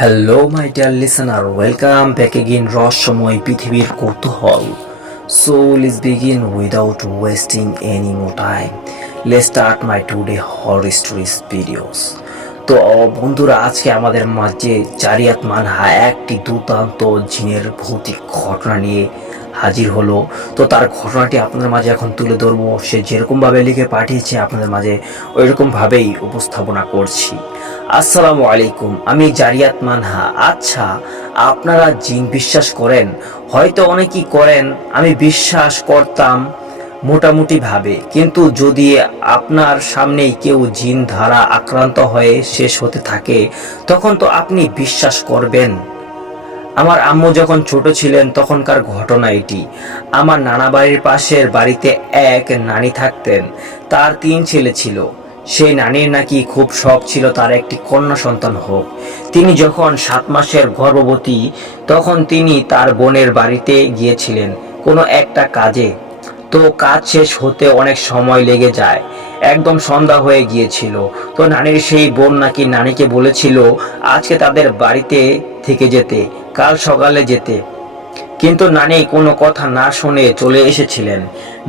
Hello my dear listener, welcome back again রহস্যময় পৃথিবীর কৌতূহল। So let's begin without wasting any more time. Let's start my today horror stories videos. তো বন্ধুরা, আজকে আমাদের মাঝে জারিয়াত মানহা একটি দুর্দান্ত জিনের ভৌতিক ঘটনা নিয়ে হাজির হলো। তো তার ঘটনাটি আপনাদের মাঝে এখন তুলে ধরবো। সে যেরকমভাবে লিখে পাঠিয়েছে আপনাদের মাঝে ওইরকমভাবেই উপস্থাপনা করছি। আসসালামু আলাইকুম, আমি জারিয়াত মানহা। আচ্ছা, আপনারা জিন বিশ্বাস করেন? হয়তো অনেকেই করেন, আমি বিশ্বাস করতাম মোটামুটি ভাবে। কিন্তু যদি আপনার সামনেই কেউ জিন দ্বারা আক্রান্ত হয়ে শেষ হতে থাকে, তখন তো আপনি বিশ্বাস করবেন। আমার আম্মু যখন ছোট ছিলেন তখনকার ঘটনা এটি। আমার নানা বাড়ির পাশের বাড়িতে এক নানি থাকতেন। তার 3 ছেলে ছিল। সেই নানির নাকি খুব শখ ছিল তার একটি কন্যা সন্তান হোক। তিনি যখন 7 মাসের গর্ভবতী, তখন তিনি তার বোনের বাড়িতে গিয়েছিলেন কোনো একটা কাজে। তো কাজ শেষ হতে অনেক সময় লেগে যায়, একদম সন্ধ্যা হয়ে গিয়েছিল। তো নানির সেই বোন নাকি নানিকে বলেছিল আজকে তাদের বাড়িতে থেকে যেতে, কাল সকালে যেতে। কিন্তু নানি কোনো কথা না শুনে চলে এসেছিলেন।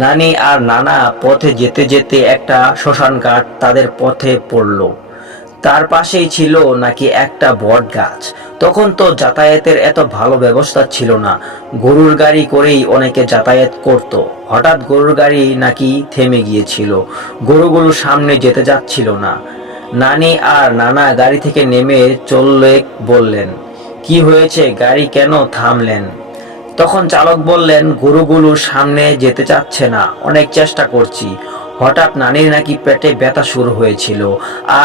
নানি আর নানা পথে যেতে যেতে একটা শ্মশান ঘাট তাদের পথে পড়ল। তার পাশেই ছিল নাকি একটা বট গাছ। তখন তো যাতায়াতের এত ভালো ব্যবস্থা ছিল না, গরুর গাড়ি করেই অনেকে যাতায়াত করত। হঠাৎ গরুর গাড়ি নাকি থেমে গিয়েছিল, গরুগুলো সামনে যেতে যাচ্ছিল না। নানি আর নানা গাড়ি থেকে নেমে চললে বললেন, কি হয়েছে, গাড়ি কেন থামলেন? তখন চালক বললেন, গরুগুলো সামনে যেতে চাচ্ছে না, অনেক চেষ্টা করছি। হঠাৎ নানির নাকি পেটে ব্যথা শুরু হয়েছিল,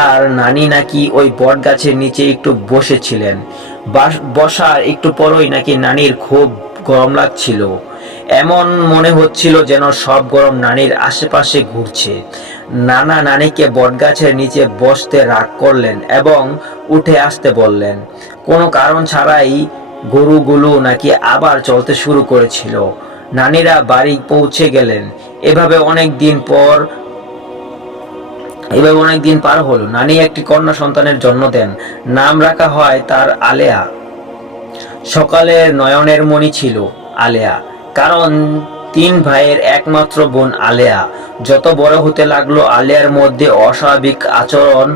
আর নানি নাকি ওই বট গাছের নিচে একটু বসেছিলেন। বসার একটু পরই নাকি নানির খুব গরম লাগছিল। এমন মনে হচ্ছিল যেন সব গরম নানির আশেপাশে ঘুরছে। নানা নানিকে বটগাছের নিচে বসতে রাগ করলেন এবং উঠে আসতে বললেন। কোনো কারণ ছাড়াই গরুগুলো নাকি আবার চলতে শুরু করেছিল। নানিরা বাড়ি পৌঁছে গেলেন। এভাবে অনেক দিন পার হলো। নানি একটি কন্যা সন্তানের জন্ম দেন। নাম রাখা হয় তার আলেয়া। সকালের নয়নের মণি ছিল আলেয়া, কারণ 3 ভাইয়ের একমাত্র বোন আলেয়া। যত বড় হতে লাগলো, আলেয়ার মধ্যে অস্বাভাবিক আচরণ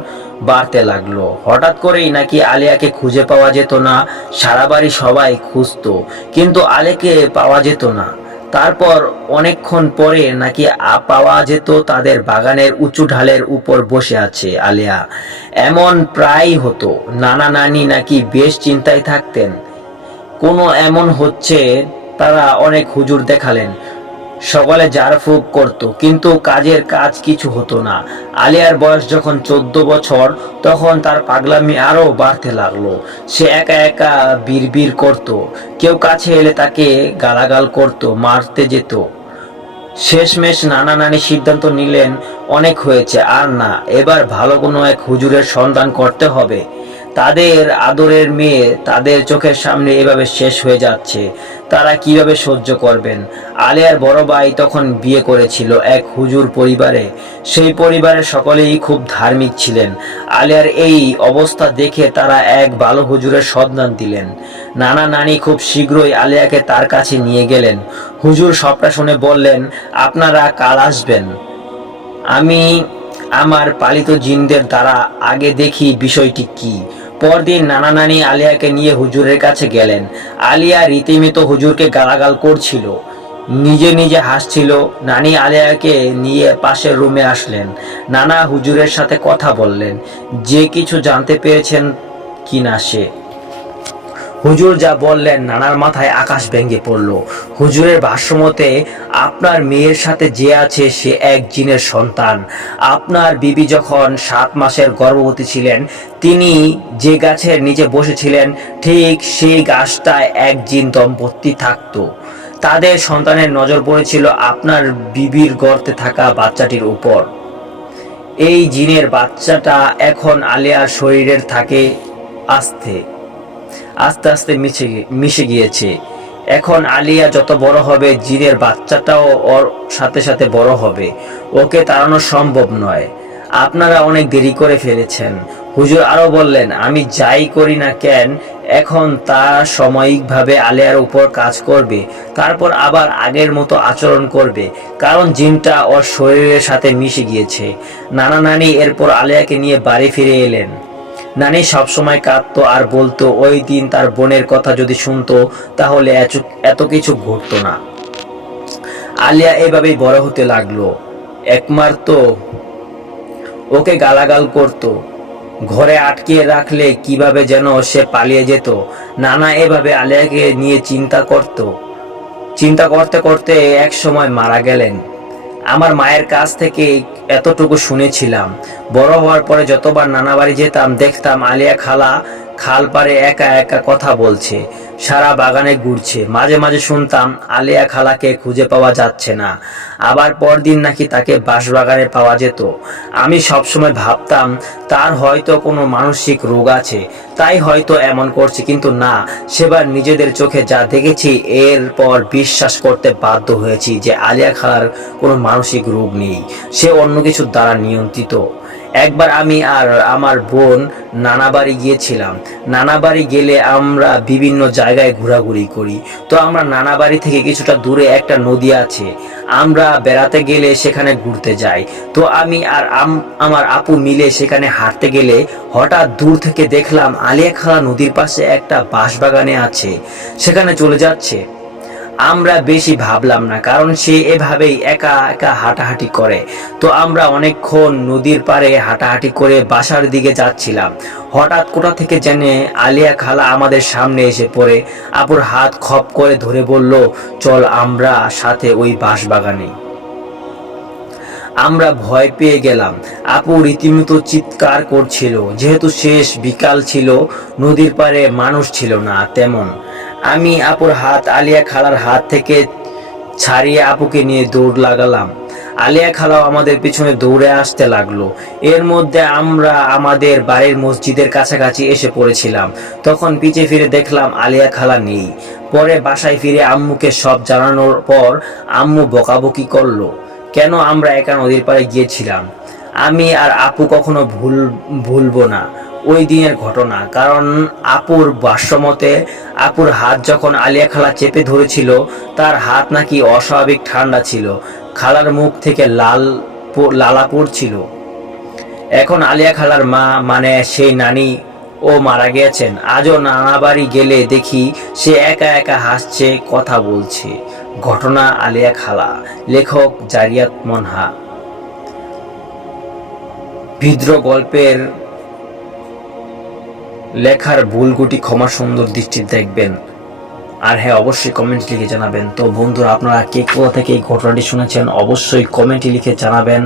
বাড়তে লাগলো। হঠাৎ করেই নাকি আলেয়াকে খুঁজে পাওয়া যেত না। সারা বাড়ি সবাই খুঁজতো, কিন্তু আলেকে পাওয়া যেত না। তারপর অনেকক্ষণ পরে নাকি পাওয়া যেত তাদের বাগানের উঁচু ঢালের উপর বসে আছে আলেয়া। এমন প্রায়ই হতো। নানা নানি নাকি বেশ চিন্তায় থাকতেন, কোনো এমন হচ্ছে। তারা অনেক হুজুর দেখালেন, সকালে ঝাড়ফুঁক করত, কিন্তু কাজের কাজ কিছু হতো না। আলিয়ার বয়স যখন 14 বছর, তখন তার পাগলামি আরো বাড়তে লাগলো। সে একা একা বিড়বিড় করত, কেউ কাছে এলে তাকে গালাগাল করত, মারতে যেত। শেষমেশ নানা নানি সিদ্ধান্ত নিলেন, অনেক হয়েছে, আর না, এবার ভালো কোনো এক হুজুরের সন্ধান করতে হবে। তাদের আদরের মেয়ে তাদের চোখের সামনে এভাবে শেষ হয়ে যাচ্ছে, তারা কিভাবে সহ্য করবেন? আলিয়ার বড় ভাই তখন বিয়ে করেছিল এক হুজুর পরিবারে। সেই পরিবারের সকলেই খুব ধার্মিক ছিলেন। আলিয়ার এই অবস্থা দেখে তারা এক ভালো হুজুরের সন্ধান দিলেন। নানা নানি খুব শীঘ্রই আলিয়াকে তার কাছে নিয়ে গেলেন। হুজুর সবটা শুনে বললেন, আপনারা কাল আসবেন, আমি আমার পালিত জিনদের দ্বারা আগে দেখি বিষয়টি কি। পরদিন নানা নানি আলিয়াকে নিয়ে হুজুরের কাছে গেলেন। আলিয়া রীতিমতো হুজুরকে গালাগাল করছিল, নিজে নিজে হাসছিল। নানি আলিয়াকে নিয়ে পাশের রুমে আসলেন। নানা হুজুরের সাথে কথা বললেন, যে কিছু জানতে পেরেছেন কিনা সে। হুজুর যা বললেন, নানার মাথায় আকাশ ভেঙে পড়ল। হুজুরের ভাষ্যমতে, আপনার মেয়ের সাথে যে আছে সে এক জিনের সন্তান। আপনার বিবি যখন 7 মাসের গর্ভবতী ছিলেন, তিনি যে গাছের নিচে বসেছিলেন, ঠিক সেই গাছটায় এক জিন দম্পতি থাকত। তাদের সন্তানের নজর পড়েছিল আপনার বিবির গর্তে থাকা বাচ্চাটির উপর। এই জিনের বাচ্চাটা এখন আলিয়ার শরীরের থাকে আস্তে আস্তে মিশে গিয়েছে। এখন আলিয়া যত বড় হবে, জিনের বাচ্চাটাও ওর সাথে সাথে বড় হবে। ওকে তাড়ানো সম্ভব নয়। আপনারা অনেক দেরি করে ফেলেছেন। হুজুর আরো বললেন, আমি যাই করি না কেন এখন তা সাময়িকভাবে আলেয়ার উপর কাজ করবে, তারপর আবার আগের মতো আচরণ করবে, কারণ জিনটা ওর শরীরের সাথে মিশে গিয়েছে। নানা নানি এরপর আলেয়াকে নিয়ে বাড়ি ফিরে এলেন। নানি সবসময় কাঁদতো আর বলতো ওই দিন তার বোনের কথা যদি শুনতো তাহলে এত কিছু ঘটতো না। আলিয়া এভাবেই বড় হতে লাগলো। একমার তো ওকে গালাগাল করত, ঘরে আটকিয়ে রাখলে কিভাবে যেন সে পালিয়ে যেত। নানা এভাবে আলিয়াকে নিয়ে চিন্তা করতে করতে এক সময় মারা গেলেন। আমার মায়ের কাছ থেকে এতটুকু শুনেছিলাম। বড় হওয়ার পরে যতবার নানা বাড়ি যেতাম দেখতাম আলিয়া খালা খাল পাড়ে একা একা কথা বলছে, সারা বাগানে ঘুরছে। মাঝে মাঝে শুনতাম আলিয়া খালাকে খুঁজে পাওয়া যাচ্ছে না, আবার পরদিন নাকি তাকে বাঁশবাগানে পাওয়া যেত। আমি সবসময় ভাবতাম তার হয়তো কোনো মানসিক রোগ আছে, তাই হয়তো এমন করছে, কিন্তু না, সেবার নিজেদের চোখে যা দেখেছি এরপর বিশ্বাস করতে বাধ্য হয়েছি যে আলিয়া খালার কোনো মানসিক রোগ নেই, সে অন্য কিছুর দ্বারা নিয়ন্ত্রিত। একবার আমি আর আমার বোন নানা বাড়ি গিয়েছিলাম। নানা বাড়ি গেলে আমরা বিভিন্ন জায়গায় ঘোরাঘুরি করি। তো আমরা নানা বাড়ি থেকে কিছুটা দূরে একটা নদী আছে, আমরা বেড়াতে গেলে সেখানে ঘুরতে যাই। তো আমি আর আমার আপু মিলে সেখানে হাঁটতে গেলে হঠাৎ দূর থেকে দেখলাম আলিয়া খালা নদীর পাশে একটা বাঁশবাগানে আছে, সেখানে চলে যাচ্ছে। আমরা বেশি ভাবলাম না, কারণ সে এভাবেই একা একা হাঁটাহাঁটি করে। তো আমরা অনেকক্ষণ নদীর পাড়ে হাঁটাহাঁটি করে বাসার দিকে যাচ্ছিলাম। হঠাৎ কোথা থেকে জেনে আলিয়া খালা আমাদের সামনে এসে পড়ে, আপুর হাত খপ করে ধরে বলল, চল আমরা সাথে ওই বাঁশবাগানে। আমরা ভয় পেয়ে গেলাম। আপু রীতিমতো চিৎকার করছিল, যেহেতু শেষ বিকাল ছিল, নদীর পাড়ে মানুষ ছিল না তেমন। আমি আপুর হাত আলিয়া খালার হাত থেকে ছাড়িয়ে আপুকে নিয়ে দৌড় লাগালাম। আলিয়া খালাও আমাদের পিছনে দৌড়ে আসতে লাগলো। এর মধ্যে আমরা আমাদের বাড়ির মসজিদের কাছাকাছি এসে পড়েছিলাম। তখন পিছে ফিরে দেখলাম আলিয়া খালা নেই। পরে বাসায় ফিরে আম্মুকে সব জানানোর পর আম্মু বকাবকি করলো, কেন আমরা একা নদীর পাড়ে গিয়েছিলাম। আমি আর আপু কখনো ভুলবো না ওই দিনের ঘটনা, কারণ আপুর ভাষ্যমতে আপুর হাত যখন আলিয়া খালা চেপে ধরেছিল তার হাত নাকি অস্বাভাবিক ঠান্ডা ছিল, খালার মুখ থেকে লালা পড়ছিল। এখন আলিয়া খালার মা মানে সেই নানি ও মারা গিয়েছেন। আজও নানা বাড়ি গেলে দেখি সে একা একা হাসছে, কথা বলছে। ঘটনা আলিয়া খালা। লেখক জারিয়াত মনহা। ভিদ্র গল্পের লেখার ভুলগুটি ক্ষমা সুন্দর দৃষ্টিতে দেখবেন। আর হ্যাঁ, অবশ্যই কমেন্ট লিখে জানাবেন। তো বন্ধুরা, আপনারা কে কোথা থেকে এই ঘটনাটি শুনেছেন অবশ্যই কমেন্টে লিখে জানাবেন।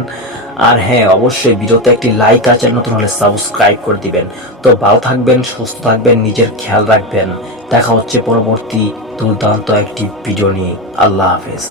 আর হ্যাঁ, অবশ্যই ভিডিওতে একটি লাইক আর চ্যানেল নতুন হলে সাবস্ক্রাইব করে দিবেন। তো ভালো থাকবেন, সুস্থ থাকবেন, নিজের খেয়াল রাখবেন। দেখা হচ্ছে পরবর্তী দুর্দান্ত একটি ভিডিও নিয়ে। আল্লাহ হাফেজ।